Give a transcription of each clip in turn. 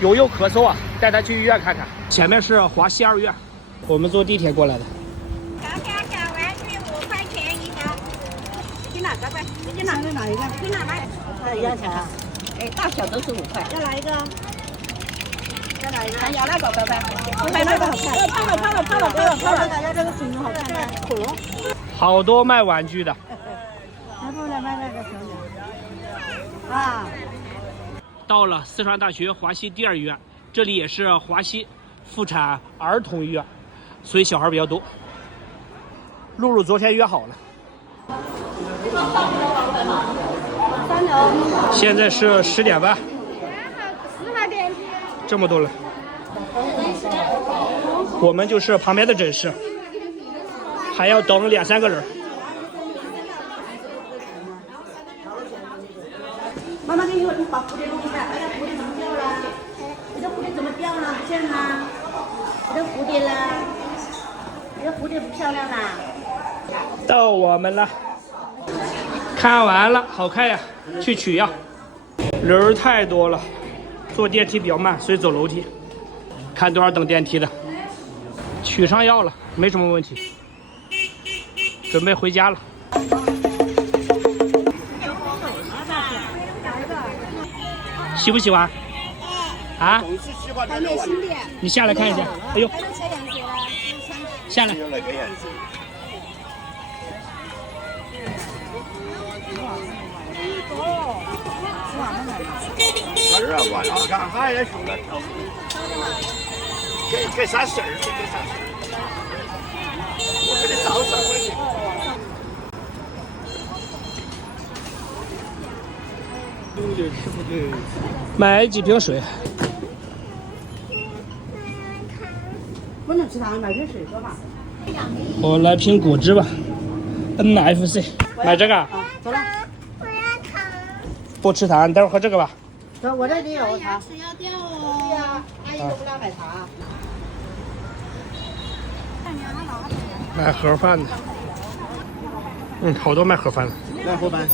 悠悠咳嗽啊，带他去医院看看。前面是华西2院，我们坐地铁过来的。小玩具5块钱一个，你哪个呗？你哪个哪一个？你哪买？一样钱啊？哎，大小都是5块。要哪一个？要哪一个？要那个拜拜。买那个好看。抛了，要这个恐龙好看吗？恐龙。好多卖玩具的。还不来买那个小鸟啊？到了四川大学华西第2医院，这里也是华西妇产儿童医院，所以小孩比较多。露露昨天约好了。现在是10点半。这么多人。我们就是旁边的诊室，还要等2、3个人。妈妈给你把蝴蝶弄一下。哎呀，蝴蝶怎么掉了？你的蝴蝶怎么掉了？不见了？你的蝴蝶呢？你的蝴蝶不漂亮啦？到我们了，看完了，好看呀，去取药。人太多了，坐电梯比较慢，所以走楼梯。看多少等电梯的，取上药了，没什么问题，准备回家了。喜不喜欢？啊？还没新的。你下来看一下。哎呦，下来。儿啊，晚上看还也熊了，给啥事儿？给啥事儿？我给你找3块钱。买几瓶水。不能吃糖，买瓶水喝吧。我来瓶果汁吧 ，NFC。买这个啊？走了。不吃糖，你待会儿喝这个吧。走，我这里有糖。牙齿要掉哦。对呀，阿姨都不让买糖。买盒饭的。好多卖盒饭的。来盒饭，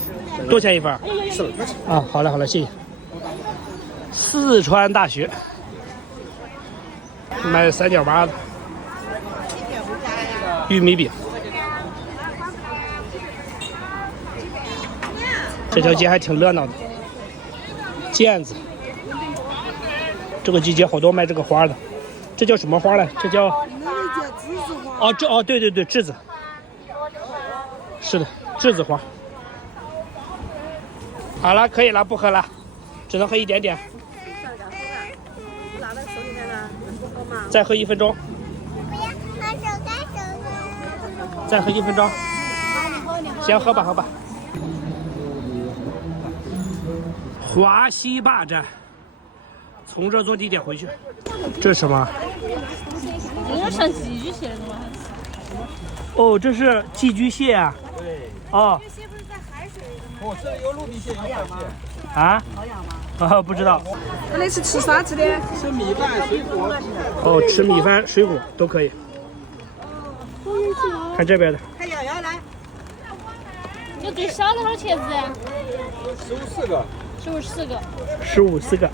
多少钱一份？4块钱。啊，好了，谢谢。四川大学买3角8的玉米饼。这条街还挺热闹的。毽子，这个季节好多卖这个花的。这叫什么花呢？这叫哦，对，栀子。是的，栀子花。好了，可以了，不喝了，只能喝一点点。拿在手里面呢，能不喝吗？再喝1分钟。不要，拿手干手。再喝1分钟。先喝吧。华西坝站，从这坐地铁回去。这是什么？有点像寄居蟹的吗？哦，这是寄居蟹啊。对。哦。这些不是在海水里哦，这有陆地蟹，有海蟹。啊？好养吗？不知道。那你是吃啥子的？吃米饭、水果。哦，吃米饭、水果都可以。看这边的。看瑶瑶来。就最小的多少钱子15、4个。 ？15、4个。15、4个。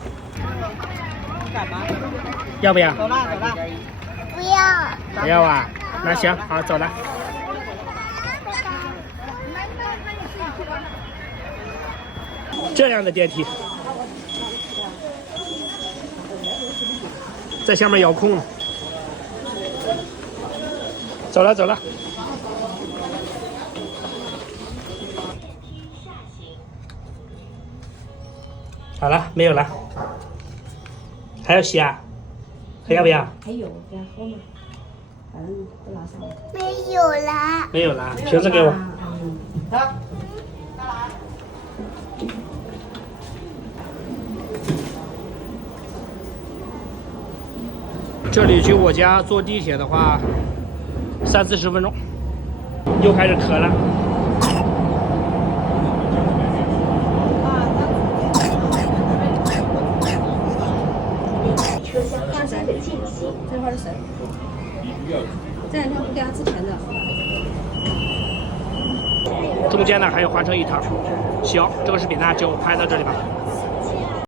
干嘛？要不要？走了。不要。不要啊？那行，好，走了。这样的电梯，在下面遥控呢。走了。好了，没有了。还要洗啊？还要不要？还有，给他喝嘛。反正都拿上了。没有啦。没有了，瓶子给我。走。这里距我家坐地铁的话，30、40分钟。又开始渴了。车厢发生的间隙。这会儿是谁？这两天不给他之前的。中间呢还有环城一趟，行，这个视频呢就拍到这里吧。